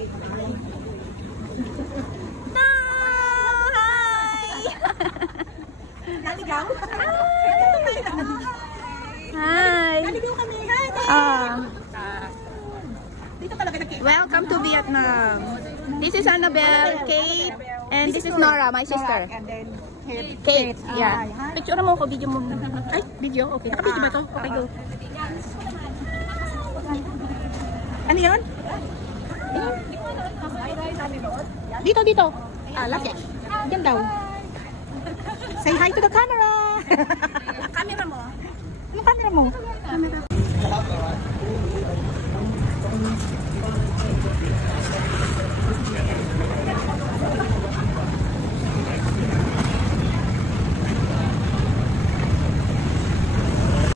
Naligaw? Hi! Naligaw kami. Hi! Dito talaga nagkita. Welcome to Vietnam. This is Annabelle, Kate, and this is Nora, my sister. And then, Kate, yeah. Picture mo ko, video mo. Ay, video? Okay. Video ba to? Okay, go. ano yun? Dito, dito. Lapit. Diyan daw. Say hi to the camera. Camera mo.